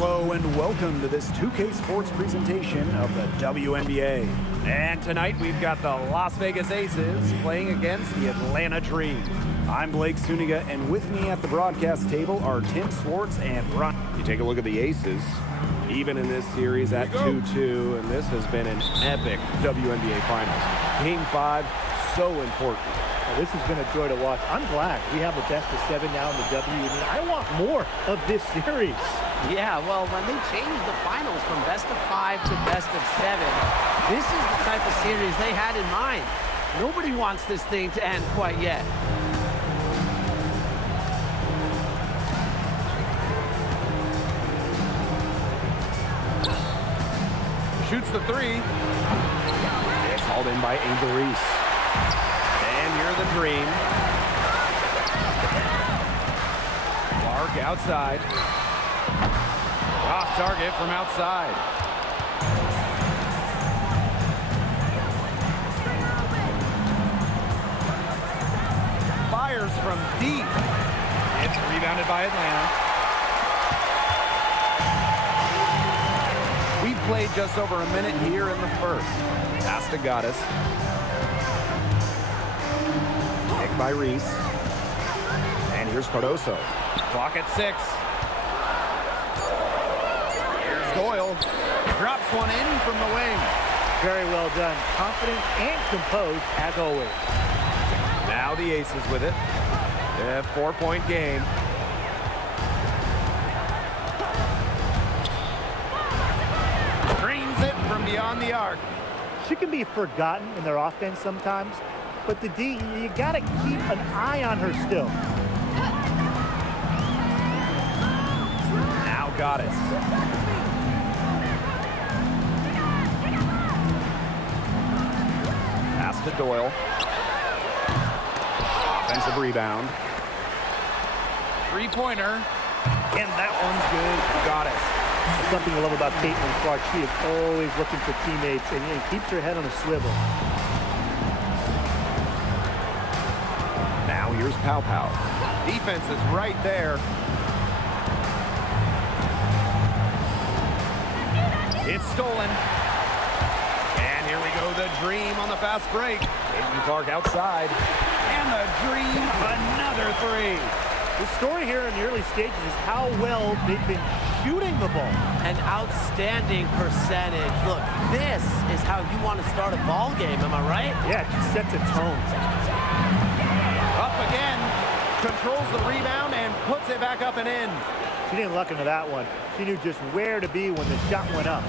Hello and welcome to this 2K Sports presentation of the WNBA. And tonight we've got the Las Vegas Aces playing against the Atlanta Dream. I'm Blake Suniga, and with me at the broadcast table are Tim Swartz and Ron. You take a look at the Aces, even in this series at 2-2, and this has been an epic WNBA Finals. Game 5, so important. This has been a joy to watch. I'm glad we have the best of 7 now in the WNBA. I want more of this series. Yeah, well, when they changed the finals from best of 5 to best of 7, this is the type of series they had in mind. Nobody wants this thing to end quite yet. Shoots the three. It's hauled in by Angel Reese. And you're the Dream. Clark outside. Off target from outside. Fires from deep. It's rebounded by Atlanta. We played just over a minute here in the first. Pass to Goddess. Picked by Reese. And here's Cardoso. Clock at 6. Here's Doyle. Drops one in from the wing. Very well done. Confident and composed, as always. Now the Aces with it. A 4-point game. Screens it from beyond the arc. She can be forgotten in their offense sometimes, but the D, you got to keep an eye on her still. Now Goddess. Pass to Doyle. Offensive rebound. Three-pointer. And that one's good. Goddess. There's something I love about Caitlin Clark. She is always looking for teammates and keeps her head on a swivel. Now here's Pow Pow. Defense is right there. It's stolen. And here we go, the Dream on the fast break. Caitlin Clark outside. And the Dream, another three. The story here in the early stages is how well they've been shooting the ball. An outstanding percentage. Look, this is how you want to start a ball game, am I right? Yeah, it just sets a tone. Up again, controls the rebound and puts it back up and in. She didn't luck into that one. She knew just where to be when the shot went up.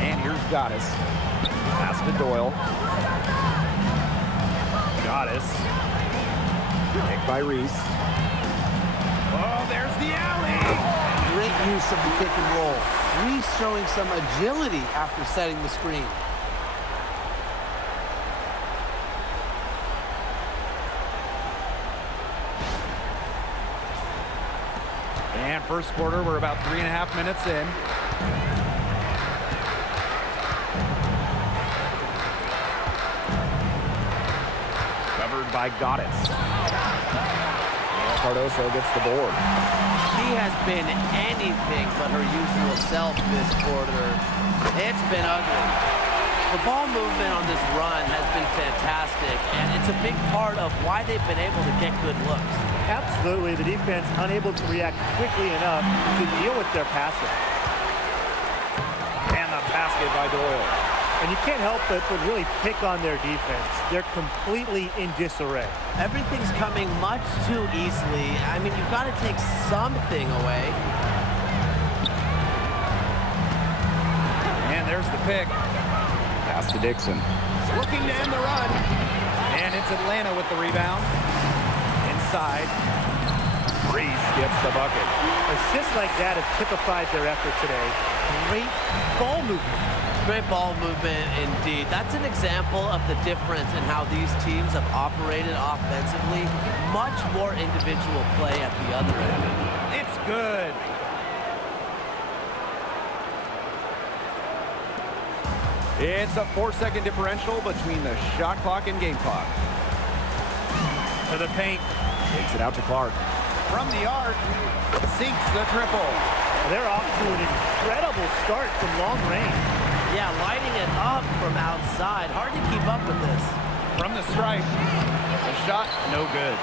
And here's Goddess. Pass to Doyle. Goddess. Picked by Reese. Oh, there's the alley. Great use of the pick and roll. Reese showing some agility after setting the screen. And first quarter, we're about 3.5 minutes in. Covered by Goddess. Cardoso gets the board. She has been anything but her usual self this quarter. It's been ugly. The ball movement on this run has been fantastic, and it's a big part of why they've been able to get good looks. Absolutely, the defense unable to react quickly enough to deal with their passing. And the basket by Doyle. And you can't help but really pick on their defense. They're completely in disarray. Everything's coming much too easily. I mean, you've got to take something away. And there's the pick. Pass to Dixon. Looking to end the run. And it's Atlanta with the rebound. Inside. Reese gets the bucket. Assists like that have typified their effort today. Great ball movement. Great ball movement indeed. That's an example of the difference in how these teams have operated offensively. Much more individual play at the other end. It's good. It's a 4-second differential between the shot clock and game clock. To the paint. Takes it out to Clark. from the arc, sinks the triple. They're off to an incredible start from long range. Yeah, lighting it up from outside. Hard to keep up with this. From the stripe, the shot no good.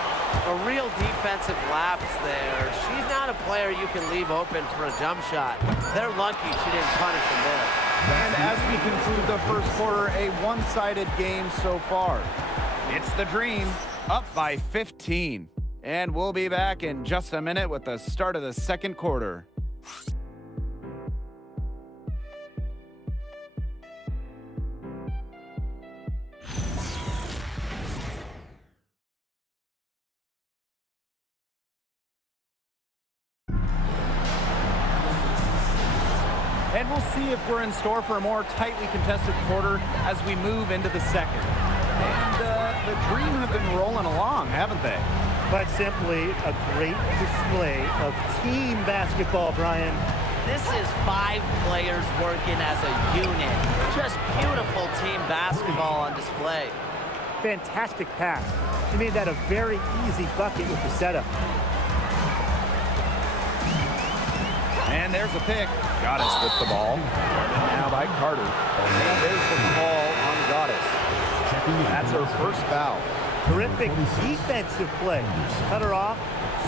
A real defensive lapse there. She's not a player you can leave open for a jump shot. They're lucky she didn't punish him there. And as we conclude the first quarter, a one-sided game so far. It's the Dream up by 15. And we'll be back in just a minute with the start of the second quarter. And we'll see if we're in store for a more tightly contested quarter as we move into the second. And the Dream have been rolling along, haven't they? But simply a great display of team basketball, Brian. This is 5 players working as a unit. Just beautiful team basketball on display. Fantastic pass. She made that a very easy bucket with the setup. And there's a pick. Goddess with the ball. Guarded now by Carter. And there's the call on Goddess. That's her first foul. Terrific defensive play. Cut her off,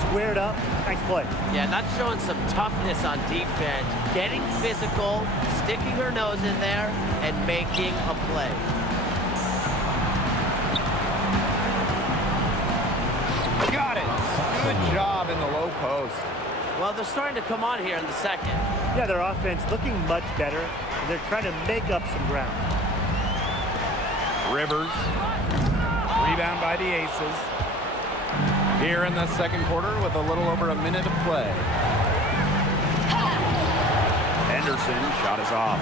squared up. Nice play. Yeah, not showing some toughness on defense. Getting physical, sticking her nose in there, and making a play. Got it. Good job in the low post. Well, they're starting to come on here in the second. Yeah, their offense looking much better, and they're trying to make up some ground. Rivers. Rebound by the Aces. Here in the second quarter with a little over a minute to play. Henderson, shot is off.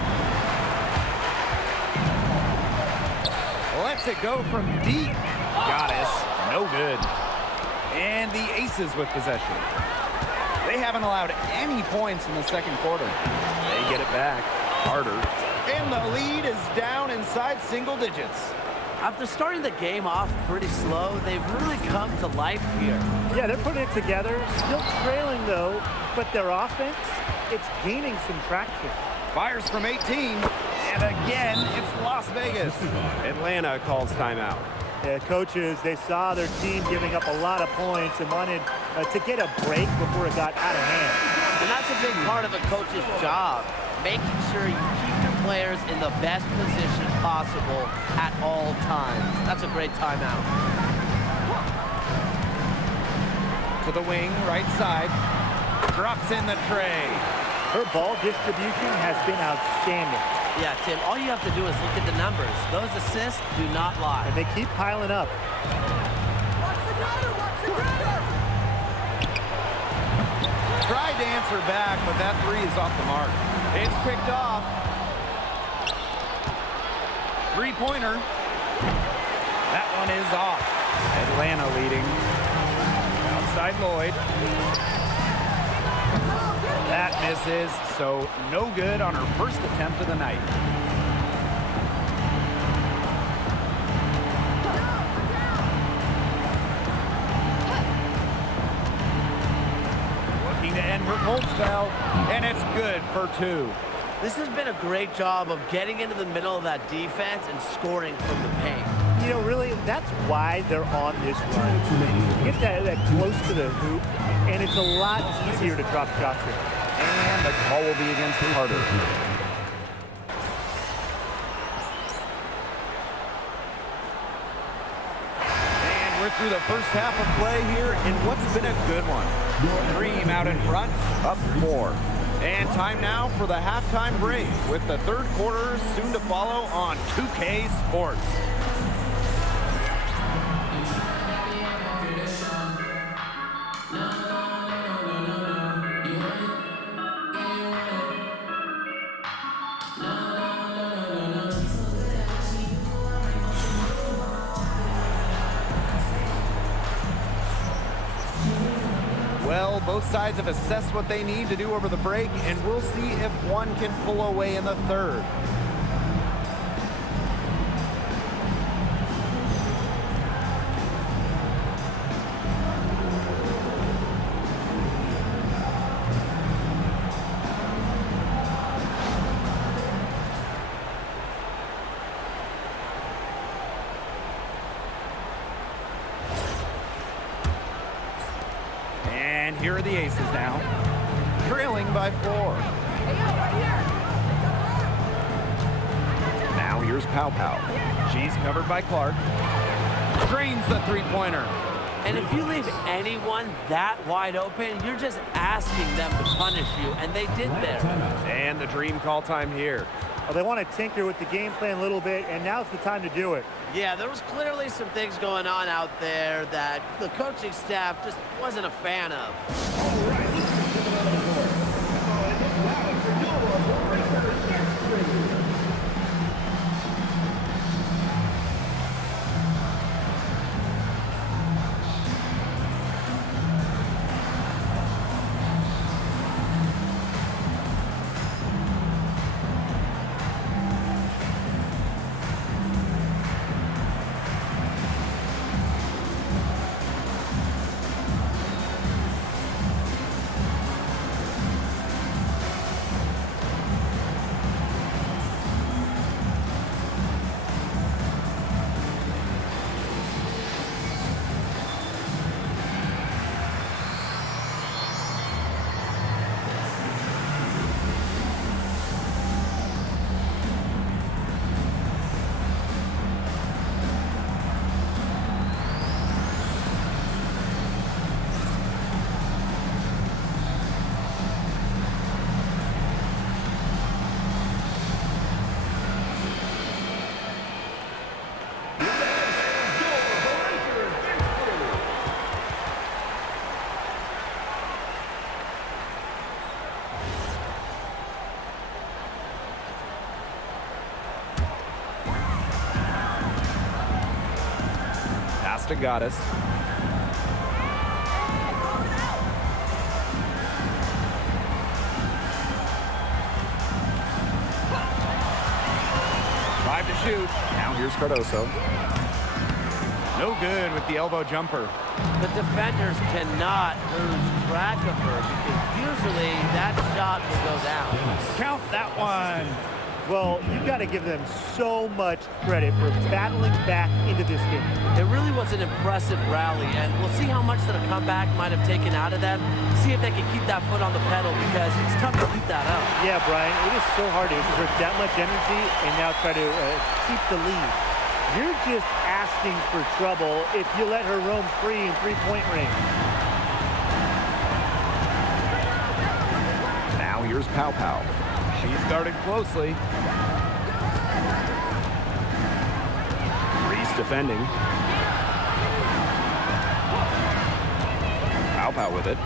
Lets it go from deep. Goddess, no good. And the Aces with possession. They haven't allowed any points in the second quarter. They get it back. Carter. And the lead is down inside single digits. After starting the game off pretty slow, they've really come to life here. Yeah, they're putting it together. Still trailing, though, but their offense, it's gaining some traction. Fires from 18. And again, it's Las Vegas. Atlanta calls timeout. Yeah, coaches, they saw their team giving up a lot of points and wanted to get a break before it got out of hand. And that's a big part of a coach's job, making sure you keep your players in the best position possible at all times. That's a great timeout. To the wing, right side. Drops in the tray. Her ball distribution has been outstanding. Yeah, Tim, all you have to do is look at the numbers. Those assists do not lie. And they keep piling up. Tried to answer back, but that three is off the mark. It's picked off. Three-pointer. That one is off. Atlanta leading. Outside Lloyd. That misses, so no good on her first attempt of the night. Looking to end her cold spell, and it's good for 2. This has been a great job of getting into the middle of that defense and scoring from the paint. You know, really, that's why they're on this run. Get that close to the hoop, and it's a lot easier to drop shots in. And the call will be against Carter. And we're through the first half of play here in what's been a good one. Dream out in front, up 4. And time now for the halftime break with the third quarter soon to follow on 2K Sports. Well, both sides have assessed what they need to do over the break, and we'll see if one can pull away in the third. here are the Aces now, trailing by 4. Now here's Pow Pow. She's covered by Clark. Drains the three-pointer. And if you leave anyone that wide open, you're just asking them to punish you, and they did there. And the dream call time here. Well, they want to tinker with the game plan a little bit, and now's the time to do it. Yeah, there was clearly some things going on out there that the coaching staff just wasn't a fan of. All right, let's give it another board. To Goddess. Five to shoot. Now here's Cardoso. No good with the elbow jumper. The defenders cannot lose track of her because usually that shot will go down. Count that one. Well, you've got to give them so much credit for battling back into this game. It really was an impressive rally, and we'll see how much that a comeback might have taken out of them. See if they can keep that foot on the pedal because it's tough to keep that up. Yeah, Brian, it is so hard to exert that much energy and now try to keep the lead. You're just asking for trouble if you let her roam free in three-point range. Now here's Pow Pow. She's guarded closely. Reese defending. Pow Pow with it.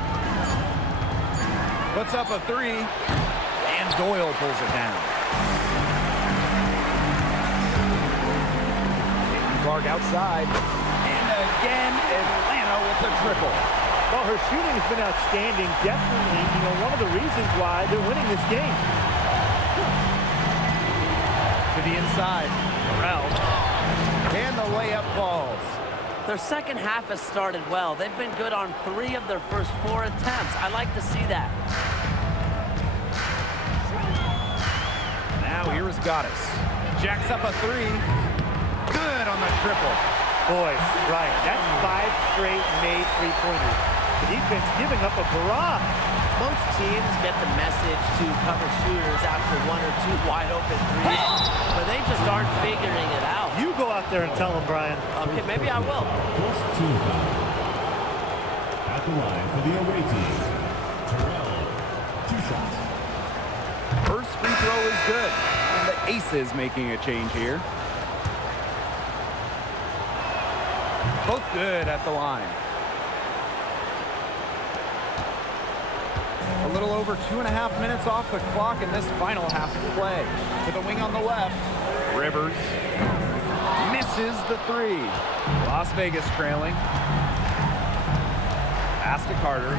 Puts up a three. And Doyle pulls it down. Clark outside. And again, Atlanta with the triple. Well, her shooting has been outstanding. Definitely, one of the reasons why they're winning this game. To the inside. Morrell. And the layup falls. Their second half has started well. They've been good on 3 of their first 4 attempts. I like to see that. Now here is Goddess. Jacks up a 3. Good on the triple. Boy, right. That's 5 straight made three-pointers. The defense giving up a barrage. Most teams get the message to cover shooters after 1 or 2 wide open threes, but they just aren't figuring it out. You go out there and tell them, Brian. Okay, maybe I will. First team foul. At the line for the away team, Terrell, 2 shots. First free throw is good. And the Aces making a change here. Both good at the line. A little over 2.5 minutes off the clock in this final half of play. To the wing on the left. Rivers misses the 3. Las Vegas trailing. Pass to Carter.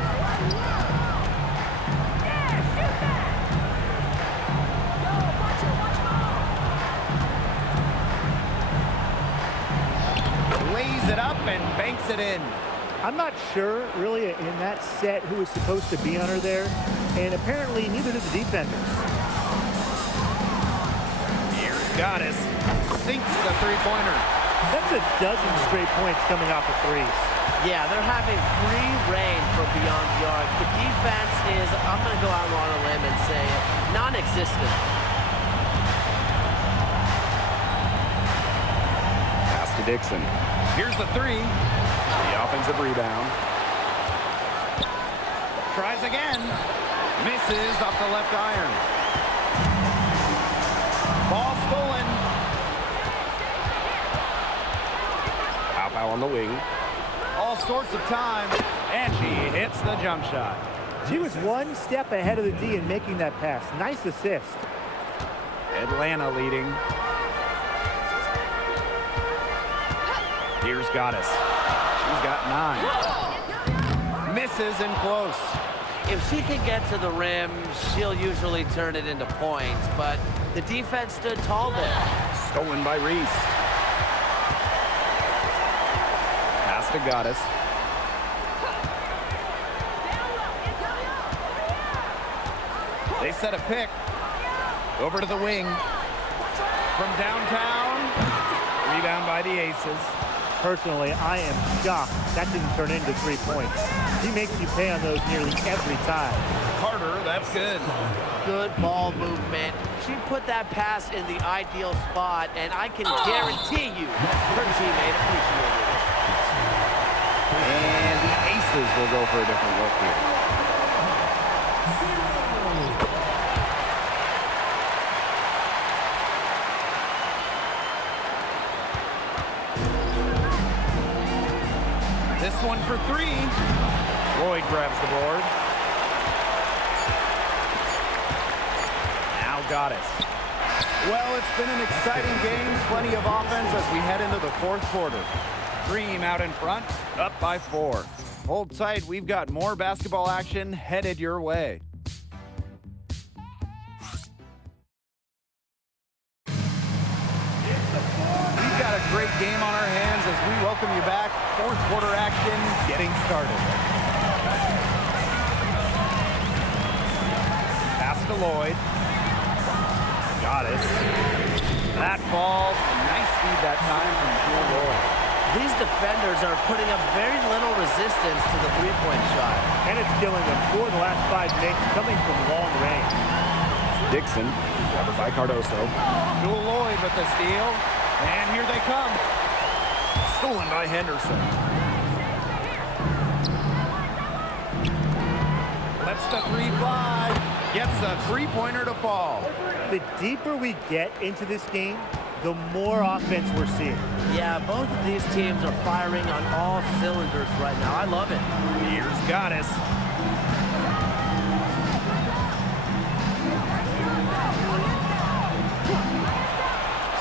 Lays it up and banks it in. I'm not sure, really, in that set who was supposed to be on her there, and apparently neither did the defenders. Here's Goddess. Sinks the three-pointer. That's a dozen straight points coming off of threes. Yeah, they're having free reign from beyond the arc. The defense is, I'm going to go out on a limb and say, non-existent. Pass to Dixon. Here's the three. The offensive rebound. Tries again. Misses off the left iron. Ball stolen. Pow on the wing. All sorts of time. And she hits the jump shot. She was one step ahead of the D in making that pass. Nice assist. Atlanta leading. Here's Goddess. She's got 9. Misses and close. If she can get to the rim, she'll usually turn it into points, but the defense stood tall there. Stolen by Reese. Pass to Goddess. They set a pick. Over to the wing. From downtown. Rebound by the Aces. Personally, I am shocked that didn't turn into 3 points. He makes you pay on those nearly every time. Carter, that's good. Good ball movement. She put that pass in the ideal spot, and I can guarantee you her teammate appreciated it. And the Aces will go for a different look here. This one for 3. Lloyd grabs the board. Now Goddess. Well, it's been an exciting game. Plenty of offense as we head into the 4th quarter. Dream out in front, up by 4. Hold tight, we've got more basketball action headed your way. We've got a great game on our hands as we welcome you back. 4th quarter action getting started. Pass to Lloyd. Goddess. That falls. Nice feed that time from Jewel Lloyd. These defenders are putting up very little resistance to the three-point shot. And it's killing them. 4 of the last 5 makes coming from long range. Dixon, covered by Cardoso. Jewel Lloyd with the steal. And here they come. Stolen by Henderson. Lets the 3 fly. Gets a 3-pointer to fall. The deeper we get into this game, the more offense we're seeing. Yeah, both of these teams are firing on all cylinders right now. I love it. Here's Goddess.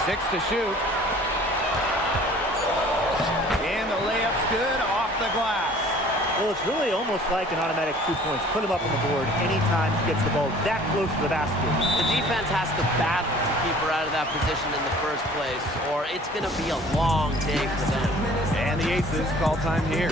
Six to shoot. And the layup's good off the glass. Well, it's really almost like an automatic 2 points. Put him up on the board anytime he gets the ball that close to the basket. The defense has to battle to keep her out of that position in the first place, or it's going to be a long day for them. And the Aces call time here.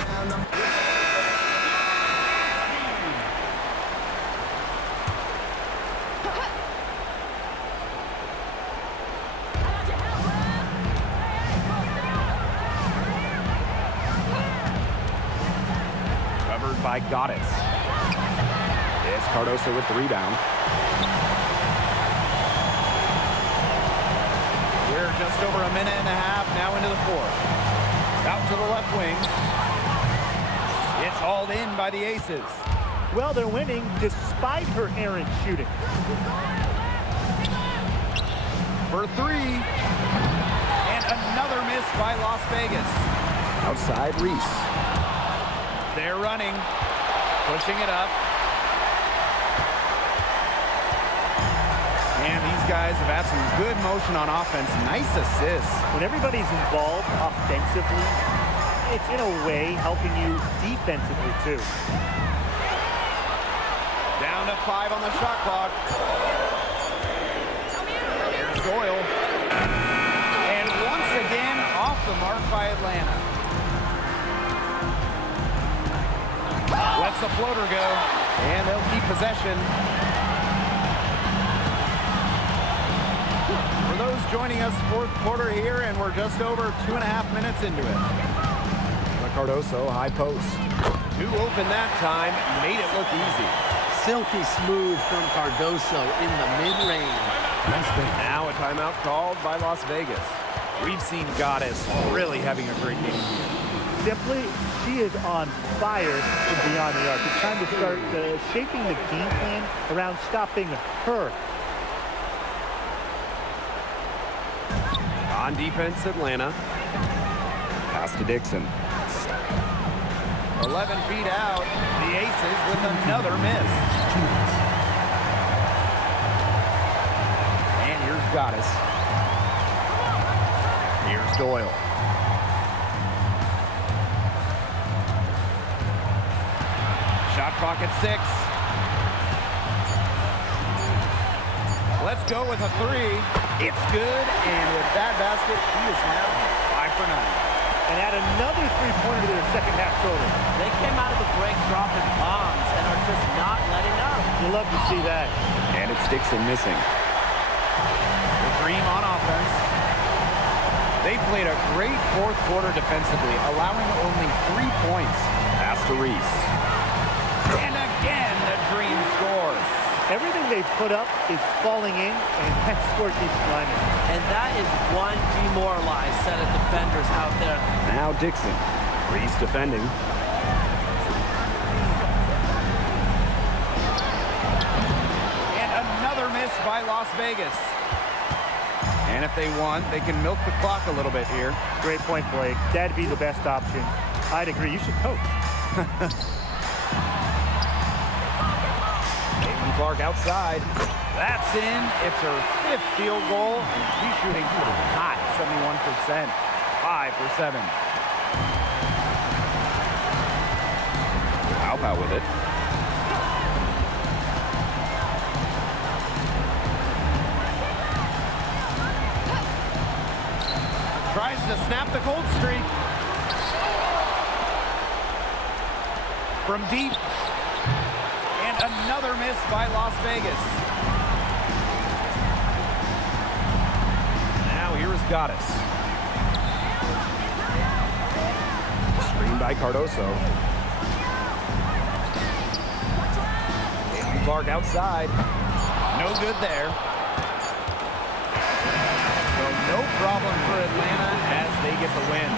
By Goddess. It's Cardoso with the rebound. We're just over a minute and a half now into the 4th. Out to the left wing. It's hauled in by the Aces. Well, they're winning despite her errant shooting. For 3. And another miss by Las Vegas. Outside Reese. They're running, pushing it up. And these guys have had some good motion on offense. Nice assists. When everybody's involved offensively, it's in a way helping you defensively too. Down to 5 on the shot clock. Here's Doyle. And once again, off the mark by Atlanta. Lets the floater go, and they'll keep possession. For those joining us, fourth quarter here, and we're just over 2.5 minutes into it. Cardoso, high post. Two open that time, made it look easy. Silky smooth from Cardoso in the mid-range. Now a timeout called by Las Vegas. We've seen Goddess really having a great game here. Simply, she is on fire beyond the arc. It's time to start shaping the game plan around stopping her. On defense, Atlanta. Pass to Dixon. 11 feet out. The Aces with another miss. And here's Goddess. Here's Doyle. Shot clock at 6. Let's go with a 3. It's good, and with that basket, he is now 5 for 9. And add another three-pointer to their second half total. They came out of the break dropping bombs and are just not letting up. You love to see that. And it's Dixon missing. The Dream on offense. They played a great fourth quarter defensively, allowing only 3 points. Pass to Reese. And again, the Dream scores. Everything they put up is falling in, and that score keeps climbing. And that is one demoralized set of defenders out there. Now Dixon. Reese defending. And another miss by Las Vegas. And if they want, they can milk the clock a little bit here. Great point, Blake. That'd be the best option. I'd agree. You should coach. Clark outside. That's in. It's her 5th field goal, and she's shooting hot, 71%. 5 for 7. Pow with it. Tries to snap the cold streak. From deep. Another miss by Las Vegas. Now here is Goddess. Screen by Cardoso. Clark outside. No good there. So no problem for Atlanta as they get the win.